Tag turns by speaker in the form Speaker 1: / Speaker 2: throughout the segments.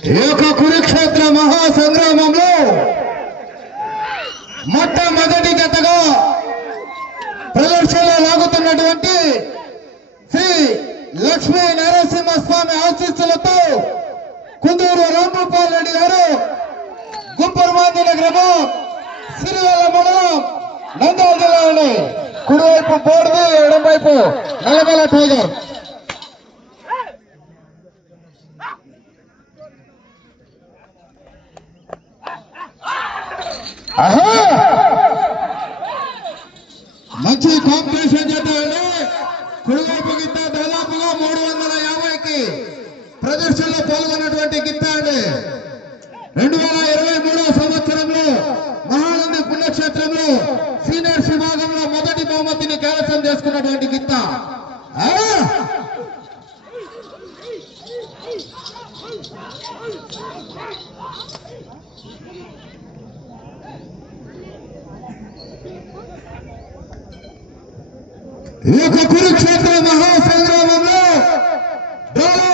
Speaker 1: ఈ యొక్క కురుక్షేత్ర మహాసంగ్రామంలో మొట్టమొదటి జతగా ప్రదర్శనలో లాగుతున్నటువంటి శ్రీ లక్ష్మీ నరసింహస్వామి ఆశీస్సులతో కుందూరు రాంగోపాల్ రెడ్డి గారు గుప్పర్మాందిన గ్రామం సిరివెల్ల మండలం నంద్యాల జిల్లాలోని కుడివైపు బోర్డు ఎడంవైపు నల్లమల టైగర్. మంచి కాంపిటీషన్ చేద్దామండి. కుడివైపు గిత్త దాదాపుగా మూడు వందల యాభైకి ప్రదర్శనలో పాల్గొన్నటువంటి గిత్త అండి. రెండు వేల ఇరవై మూడవ సంవత్సరంలో మహానంది పుణ్యక్షేత్రంలో సీనియర్స్ విభాగంలో మొదటి బహుమతిని కైవసం చేసుకున్నటువంటి గిత్త ఆ! ఈ యొక్క కురుక్షేత్ర మహాసంగ్రామంలో డోలో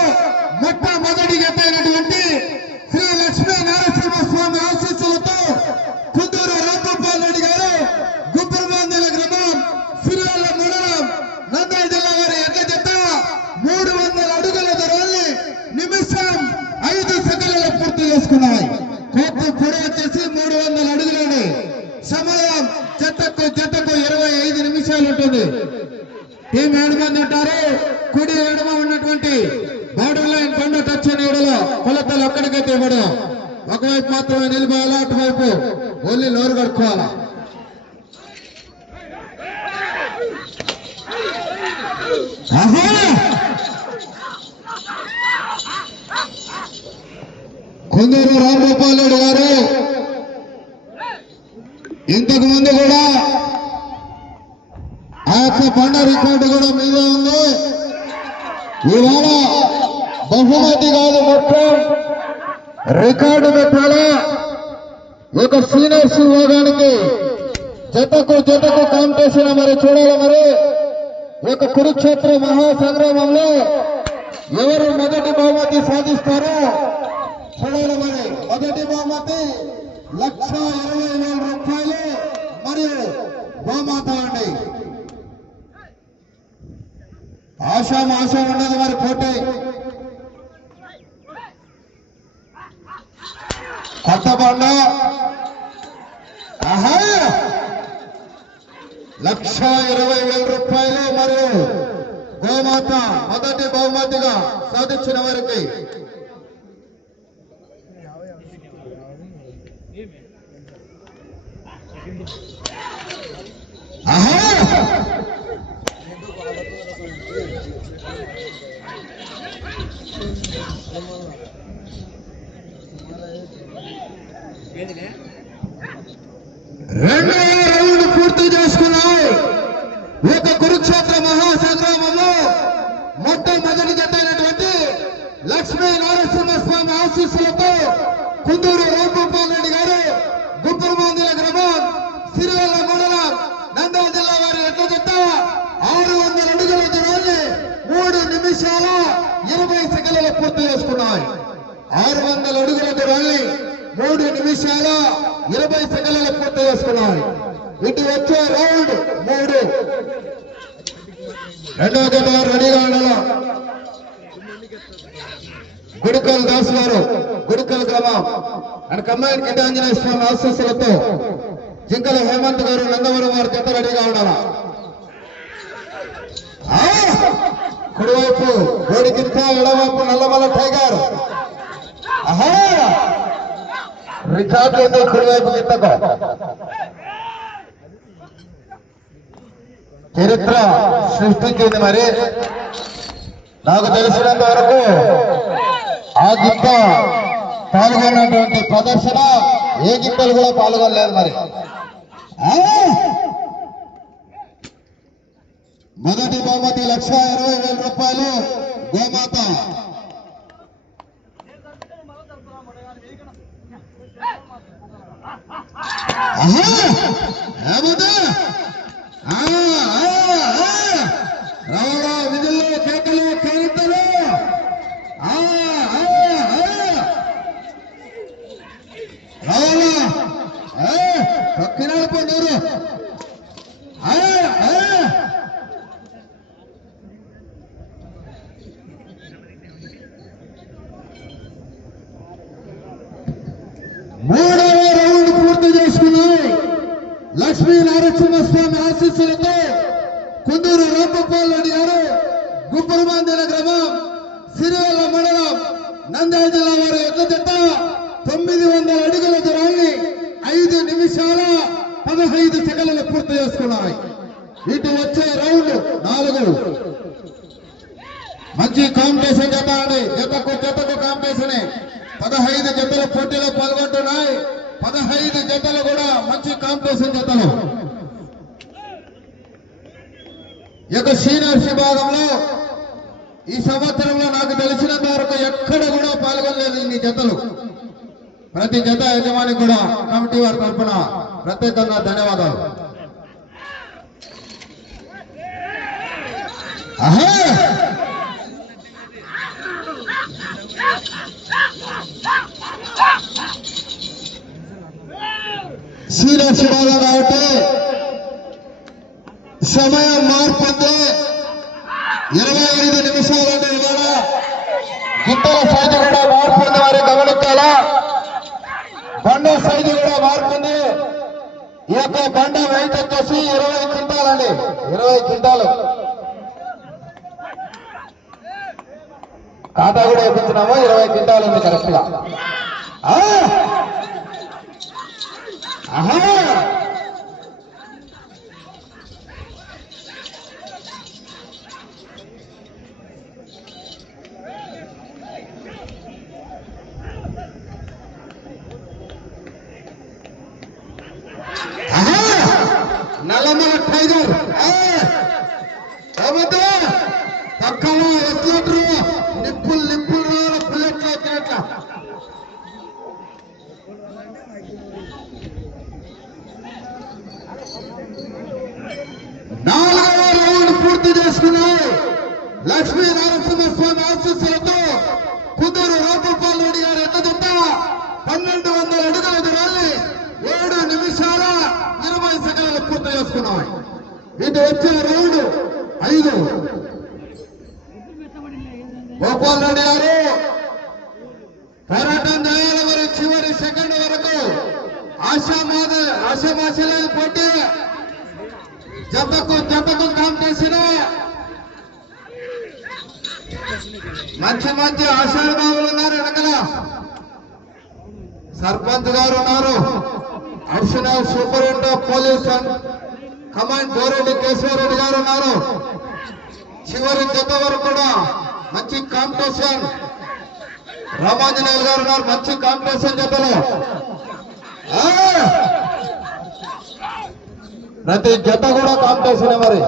Speaker 1: మొట్టమొదటి గతైనటువంటి శ్రీ లక్ష్మీ నరసింహస్వామి ఆశీస్సులతో కుందూరు రాంగోపాల్ రెడ్డి గారు గుబ్బరమాందల గ్రామం సిరివెల్ల మండలం నంద్యాల జిల్లా వారి ఎడ్ల జత మూడు వందల అడుగుల దూరాన్ని నిమిషం ఐదు సెకండ్లలో పూర్తి చేసుకున్నాయి కోర్టు పొడవు వచ్చేసి మూడు వందల అడుగులని సమయం జతకు జతకు ఇరవై ఐదు ఉంటుంది. టీం ఏడు మంది ఉంటారు కుడి ఎడమ ఉన్నటువంటి బార్డర్ లైన్ పండు టచ్ అని ఏడులో కొలతలు ఒక్కడికైతే ఇవ్వడం ఒకవైపు మాత్రమే నిలిపోవాలా అటువైపు ఓన్లీ నోరు కడుక్కోవాలా. కొందరు రామ్ గోపాల్ రెడ్డి గారు. ఇంతకు ముందు కూడా ఆ బండ రికార్డు కూడా మీదే ఉంది. ఇవాళ బహుమతి కాదు మొత్తం. రికార్డు పెట్టాలా? ఒక సీనియర్స్ విభాగానికి జతకు జతకు కాంపిటీషన్ మరి చూడాలి మరి? ఒక కురుక్షేత్ర మహాసంగ్రామంలో ఎవరు మొదటి బహుమతి సాధిస్తారో చూడాలి మరి. మొదటి బహుమతి లక్ష ఇరవై వేల రూపాయలు. మరియు గోమాత అండి. ఆశా ఆశ ఉండదు మరి పోటీ కొత్త బండ. లక్ష ఇరవై వేల రూపాయలు మరియు గోమాత మొదటి బహుమతిగా సాధించిన వారికి. ఆహా! రెండవ రౌండ్ పూర్తి చేసుకున్నాయి ఒక కురుక్షేత్ర మహాసంగ్రామంలో మొట్టమొదటి జతైనటువంటి లక్ష్మీ నరసింహస్వామి ఆశీస్సులతో కుందూరు రాంగోపాల్ రెడ్డి గారు గుప్పలమాందిల గ్రామం సిరివెల్ల మండలం నంద్యాల జిల్లా వారి ఎట్ల జత ఆరు వందల అడుగుల దూరాన్ని మూడు నిమిషాల ఇరవై సెకండ్లలో పూర్తి చేసుకున్నాయి ఆరు వందల అడుగుల దూరాన్ని మూడు నిమిషాల ఇరవై సెకండ్లలో పూర్తి చేసుకున్నాయి ఇటు వచ్చే రౌండ్ మూడు రెండవ జత రెడీగా ఉండాలా గుడికల్ దాస్ గారు గుడికల్ గ్రామం అండ్ కమ్మాయి స్వామి ఆశస్సులతో జింకల హేమంత్ గారు నందవరం వారు జత రెడీగా ఉండాలా? కుడివైపు కుడివైపు గోడికింత ఎడవైపు నల్లమల టైగర్. ఆహా! రికార్డు అయితే కుడివైపు కిందకు. చరిత్ర సృష్టించింది మరి. నాకు తెలిసినంత వరకు ఆ గిత్త పాల్గొన్నటువంటి ప్రదర్శన ఏ గిత్తలు కూడా పాల్గొనలేదు మరి. మొదటి బహుమతి లక్ష ఇరవై వేల రూపాయలు గోమాత. ఆహా! ఆ, ఆ, ఆ! రవాణా విధుల్లో కేకలు కేరింతలు ఆ, ఆ, ఆ! ఆశీస్సులతో కుందూరు రాంగోపాల్ రెడ్డి గారు గుప్పరమాందిన గ్రామం సిరివెల్ల మండలం నంద్యాల జిల్లా వారి యొక్క జత తొమ్మిది వందల అడుగుల దూరాన్ని ఐదు నిమిషాల పదహైదు సెకండ్లు పూర్తి చేసుకున్నాయి ఇటు వచ్చే రౌండ్ నాలుగు మంచి కాంపిటీషన్ జత అండి జతకు జతకు పదహైదు జతలు పోటీలో పాల్గొంటున్నాయి. పదహైదు జతలు కూడా మంచి కాంపిటీషన్ జతలు. ఈ యొక్క సీనియర్స్ విభాగంలో ఈ సంవత్సరంలో నాకు తెలిసినంత వరకు ఎక్కడ కూడా పాల్గొనలేదు ఇన్ని జతలు. ప్రతి జత యజమాని కూడా కమిటీ వారి తరఫున ప్రత్యేకంగా ధన్యవాదాలు. ఆహా సీనియర్స్ విభాగం కాబట్టి సమయం మార్పు ఉంది ఇరవై ఐదు నిమిషాలంటే ఇవాళ గుట్టల సైజు కూడా మార్పు ఉంది వారి గమనించాలా? బండ సైజు కూడా మార్పు ఉంది ఈ యొక్క బండ వెయిట్ వచ్చేసి ఇరవై క్వింటాలండి. ఇరవై క్వింటాలు. ఖాతా కూడా ఇప్పించినాము ఇరవై క్వింటాలు ఉంది కరెక్ట్గా ఆ! ఆహా ఆహా! నల్లమల టైగర్ ఆ! ఏమవుతా పక్కన ఎట్లట్రు నిప్పులు నిప్పులు రావాలి బుల్లెట్లు వచ్చినట్ల నాలుగవ రౌండ్ పూర్తి చేసుకున్నాయి లక్ష్మీ నరసింహస్వామి ఆశీస్సులతో కుదూరు రామగోపాల్ రెడ్డి గారు ఎన్నదుంట పన్నెండు వందల అడుగుల దూరాన్ని ఏడు నిమిషాల ఇరవై సెకండ్లు పూర్తి చేసుకున్నాయి ఇటు వచ్చే రౌండ్ ఐదు. గోపాల్ రెడ్డి గారు పోరాటం చేయాలి మరి చివరి సెకండ్ వరకు ఆశామాద ఆశామాశలేదు పోటీ జతకు జతకు కాంపిటీషన్ మంచి మంచి ఆశాల బాబులు ఉన్నారు వెనకల. సర్పంచ్ గారు ఉన్నారు. Additional superintendent police command Goreddy Keshavareddy గారు ఉన్నారు. చివరి జత వరకు కూడా మంచి కాంపిటీషన్. రామాంజనేయులు గారు ఉన్నారు మంచి కాంపిటీషన్ జతలో. ఆ! ప్రతి జత కూడా కాంపిటీషన్ మరి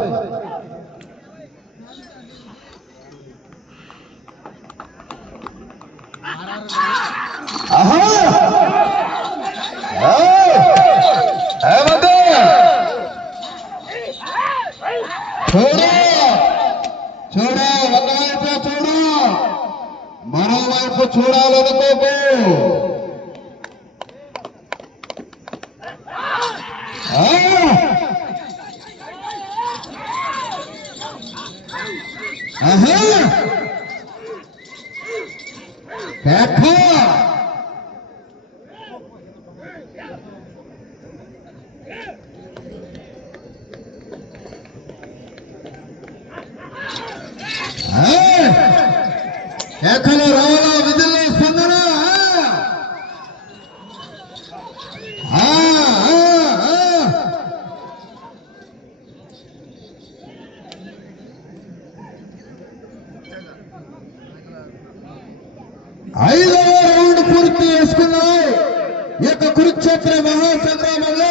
Speaker 1: ఆహా! ఏయ్! ఏమంది? చూడు చూడు ఒకవైపు చూడు మరోవైపు చూడాలనుకోకు ఆ! ఆహా! కేక! ఏయ్! కేకలు రావాలా విధుల్లో స్పందన ఆ! ఆ! ఆ! ఆ! ఐదవ రౌండ్ పూర్తి చేసుకున్నాయి ఈ యొక్క కురుక్షేత్ర మహాసంగ్రామంలో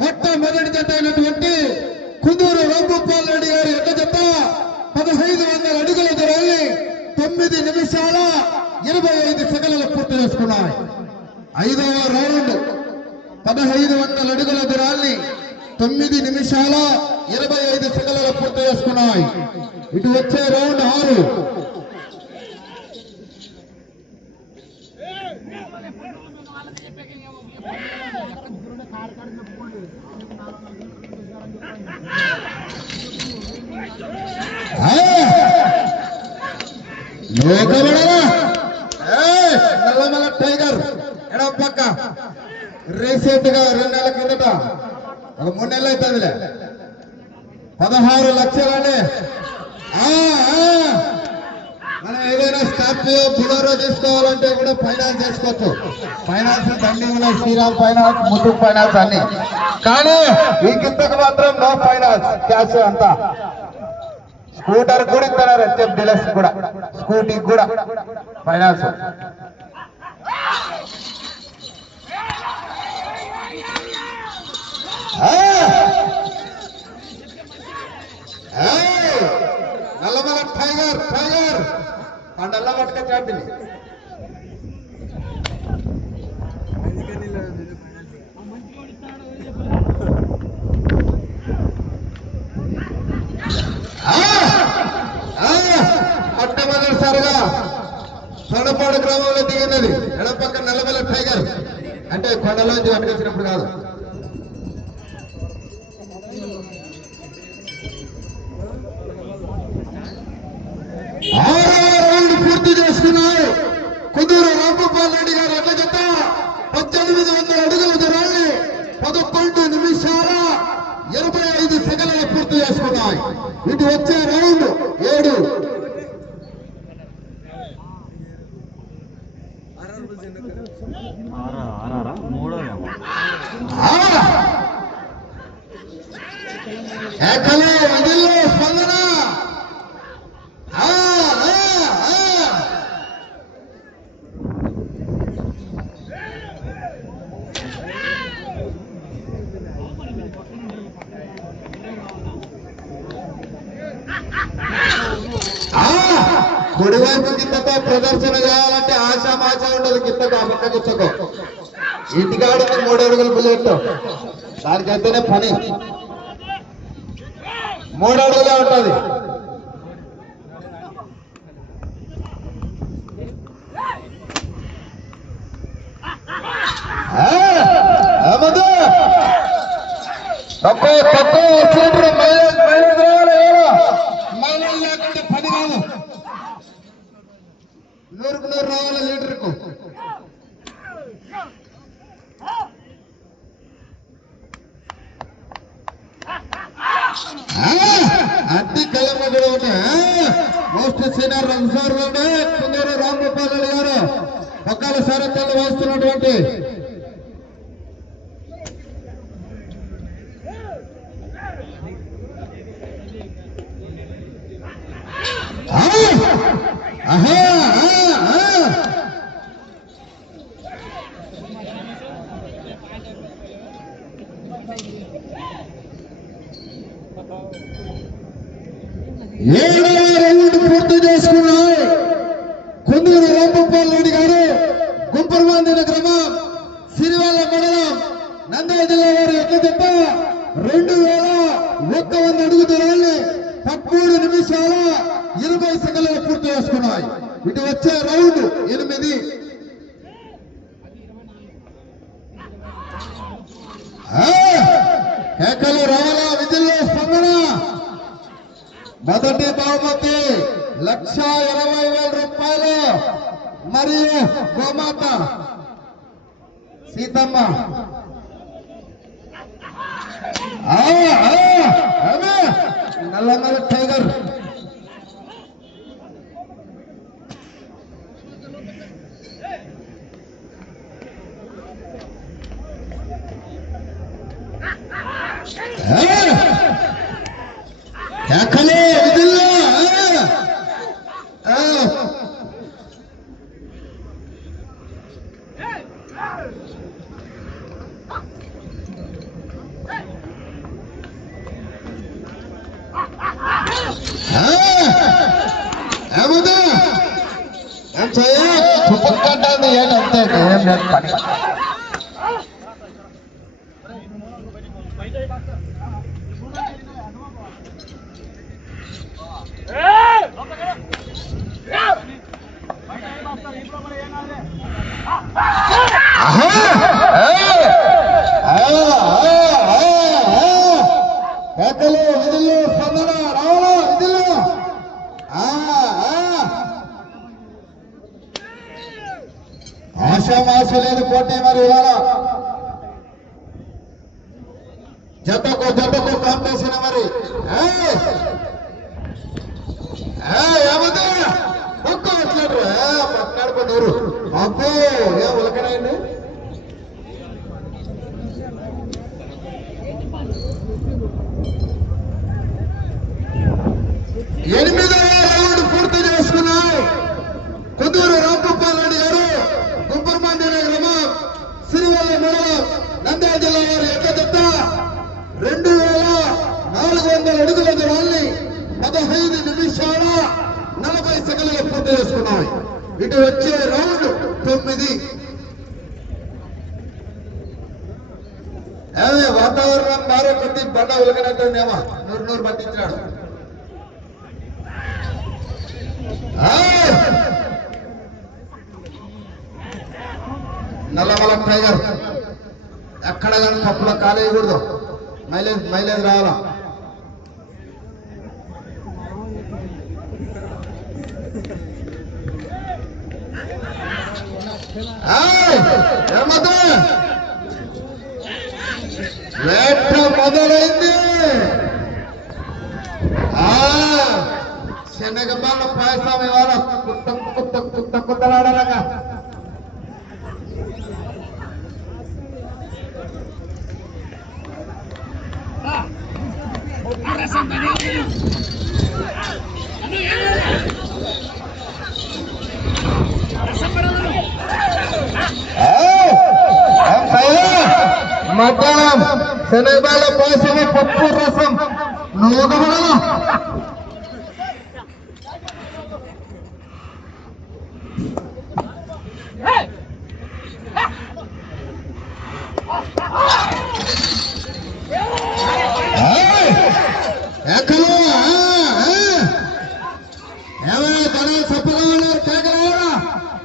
Speaker 1: మొట్టమొదటి జత అయినటువంటి కుందూరు రాంగోపాల్ రెడ్డి గారి యొక్క జత పదహైదు వందల అడుగుల దూరాన్ని తొమ్మిది నిమిషాల ఇరవై ఐదు సెకండ్లు పూర్తి చేసుకున్నాయి ఐదవ రౌండ్ పదహైదు వందల అడుగుల దూరాన్ని తొమ్మిది నిమిషాల ఇరవై ఐదు సెకండ్లు పూర్తి చేసుకున్నాయి. ఇటు వచ్చే రౌండ్ ఆరు. నల్లమల టైగర్ ఎడ పక్క. రీసెంట్గా రెండు నెలల కిందట. ఒక మూడు నెలలు అవుతుందిలే పదహారు లక్షలని. ఆ, మనం ఏదైనా స్కార్పియో బులోరో తీసుకోవాలంటే కూడా ఫైనాన్స్ చేసుకోవచ్చు. ఫైనాన్స్ అన్ని ఉన్నాయి శ్రీరామ్ ఫైనాన్స్ ముత్తూట్ ఫైనాన్స్ అన్ని. కానీ ఈ గిత్తకు మాత్రం నో ఫైనాన్స్ క్యాష్ అంతా. స్కూటర్ కూడా ఇస్తున్నారు హెచ్ఎఫ్ డీలర్స్ కూడా? స్కూటీ కూడా. ఫైనాన్స్. నల్లమల టైగర్ టైగర్ ఆ నల్ల మట్టుక చాటిని మొట్టమొదటిసారిగా తొడపాడు గ్రామంలో దిగినది ఎడపక్క నల్లమల టైగర్ అంటే కొండలోంచి పట్టుకొచ్చినప్పుడు కాదు. రాంగోపాల్ రెడ్డి గారు ఎట్ల జత పద్దెనిమిది వందల అడుగుల దూరాన్ని పదకొండు నిమిషాల ఇరవై ఐదు సెకండ్లు పూర్తి చేసుకున్నాయి. ఇది వచ్చే రౌండ్ ఏడు ఆ! ఏకలు వదిలో స్పందన ఆ, ఆ, ఆ. ఆ, కుడివైపు కిందతో ప్రదర్శన చేయాలంటే ఆశామాష ఉండదు కిందకు ఆ పక్క కూర్చోకో ఇంటికాడ మూడు అడుగులు బుల్లెట్ దానికైతేనే పని. మూడు అడుగులే ఉంటది. తక్కువ తక్కువ వచ్చినప్పుడు మైలేజ్ మైలేజ్ రావాలి ఎవరు? మైలేజ్ లేకుంటే పని కాదు నూరుకు నూరు రావాలి లీటర్కు అన్ని కలమ్మ కూడా ఉన్నాయి మోస్ట్ సీనియర్ రంసార్ రెడ్డి కుందూరు రాంగోపాల్ రెడ్డి గారు పక్కల సారథ్యాలు వహిస్తున్నటువంటి ఆ! ఆహా! ఆ! ఆ! ఏడవ రౌండ్ పూర్తి చేసుకున్నాయి కొందరు రాంగోపాల్ రెడ్డి గారు గుంపరమాందిన గ్రామం సిరివల్ల మండలం నంద్యాల జిల్లా వారు ఎట్ల చెప్ప రెండు వేల ఒక్క వంద అడుగు దూరాన్ని పదమూడు నిమిషాల ఇరవై సెకండ్లు పూర్తి చేసుకున్నాయి ఇటు వచ్చే రౌండ్ ఎనిమిది ఆ! కేకలు రావాలా విధుల్లో స్పందన మొదటి బహుమతి లక్ష ఇరవై వేల రూపాయలు మరియు గోమాత సీతమ్మ ఆ, ఆ, ఆమె నల్లమల టైగర్ ఆ! వేట మొదలైంది. శనగ పళ్ళు పాయసం ఇవాళ కుత్త కుత్త కుత్త కుత్తలాడాలగా Ah, మటనం శనగల పోసిన పప్పు రసం నూగుమరా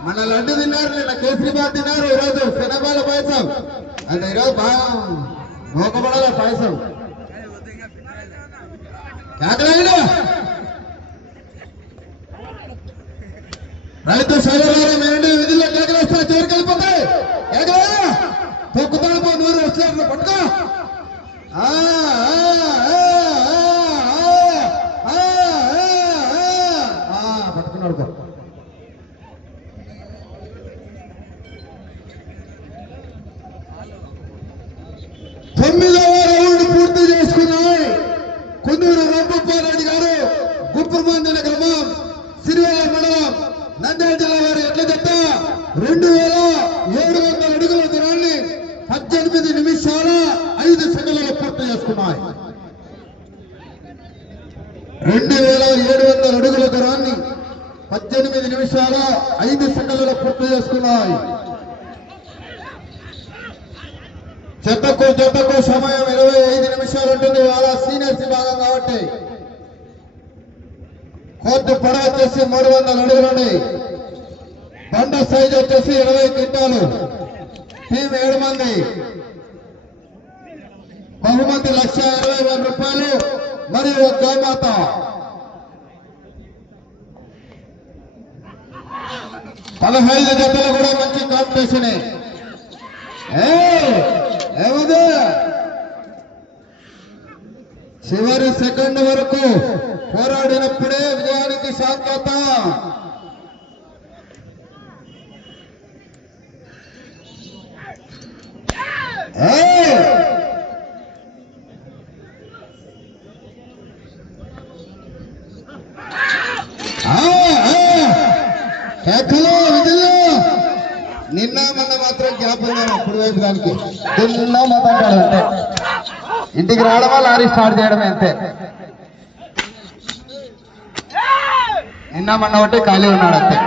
Speaker 1: మన లడ్డు తిన్నారు నిన్న కేసరిబాద్ తిన్నారు ఈరోజు శనబాల అది ఈరోజు బాగా నూకబడాలి పాయసం కాకరాయినా పదహైదు జతలు కూడా మంచి కాంపిటీషన్. చివరి సెకండ్ వరకు పోరాడినప్పుడే విజయానికి సాధ్యత. మళ్ళీ స్టార్ట్ చేయడమే అంతే. నిన్న మొన్న ఒకటి ఖాళీ ఉన్నాడు అంతే.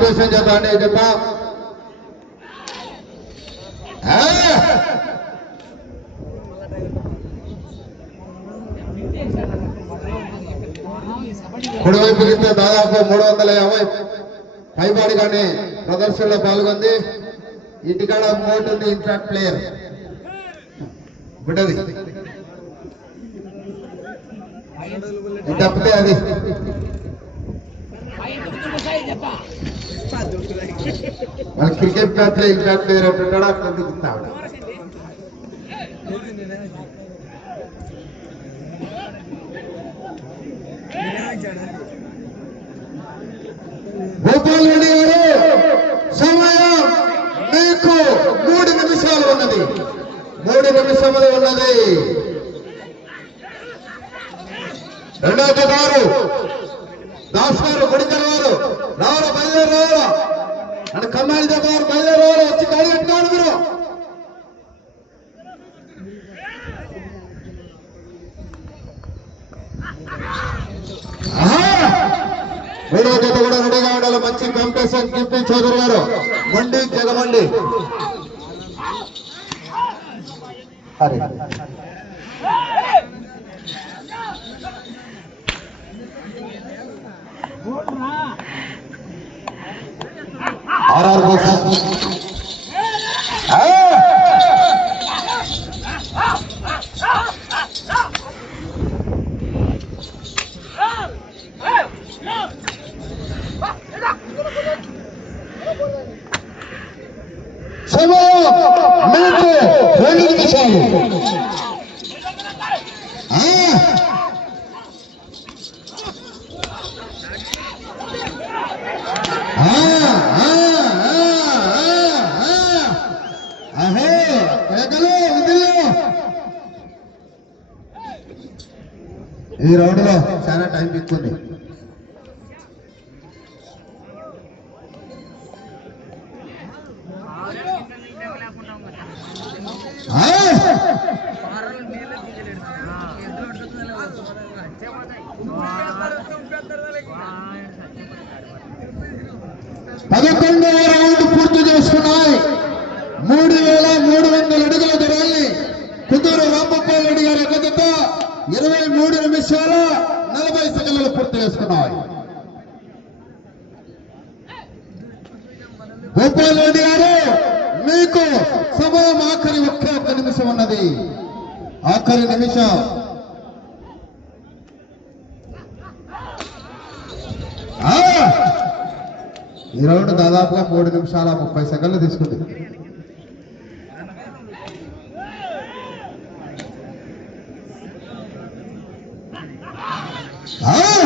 Speaker 1: మంచి చేత చేద్దాండి జత కుడివైపు కింద దాదాపు మూడు వందల యాభై పైబాడి కానీ ప్రదర్శనలో పాల్గొంది. ఇంటికాడ మోట్ ఉంది ఇంట్రాక్ట్ ప్లేయర్ బిడ్డది తప్పితే అది మన క్రికెట్ మ్యాచ్లో ఇంట్రాక్ట్ ప్లేయర్ అంటున్నాడు అట్లా దిగుతా ఆవిడ. గోపాల్ రెడ్డి గారు సమయం మీకు మూడు నిమిషాలు ఉన్నది. మూడు నిమిషములు ఉన్నది. రెండవ గారు దాస్ గారు గుడికల్ వారు రావాలి బయలుదేరి రావాలా. అంటే కమ్మాయి గారు బయలుదేరి రావాలి వచ్చి గాడి పెట్టుకోవాలి మీరు. ఆహా! మూడో జత కూడా రెడీగా ఉండాలి. మంచి కాంపిటీషన్ కింపి చౌదరి గారు. మండి జగమండి. హరి ఆర్ఆర్ కోసం ఆ! సమయం మీకు రెండు నిమిషాలు ఆ! ఆ, ఆ, ఆ, ఆ, ఆ. అహే, కేకలు, విధులు. ఈ రౌండ్లో చాలా టైం ఎక్కుంది పదకొండవ రౌండ్ పూర్తి చేసుకున్నాయి మూడు వేల మూడు వందల అడుగుల దూరాన్ని కుదూరు రాంగోపాల్ రెడ్డి గారి ఎక్కడిత ఇరవై మూడు నిమిషాల నలభై సెకండ్లు పూర్తి చేసుకున్నాయి గోపాల్ రెడ్డి గారు మీకు సమయం ఆఖరి ఒకే ఒక్క నిమిషం ఉన్నది. ఆఖరి నిమిషం. ఈ రౌండ్ దాదాపుగా మూడు నిమిషాల ముప్పై సెకండ్లు తీసుకుంది. ఆ!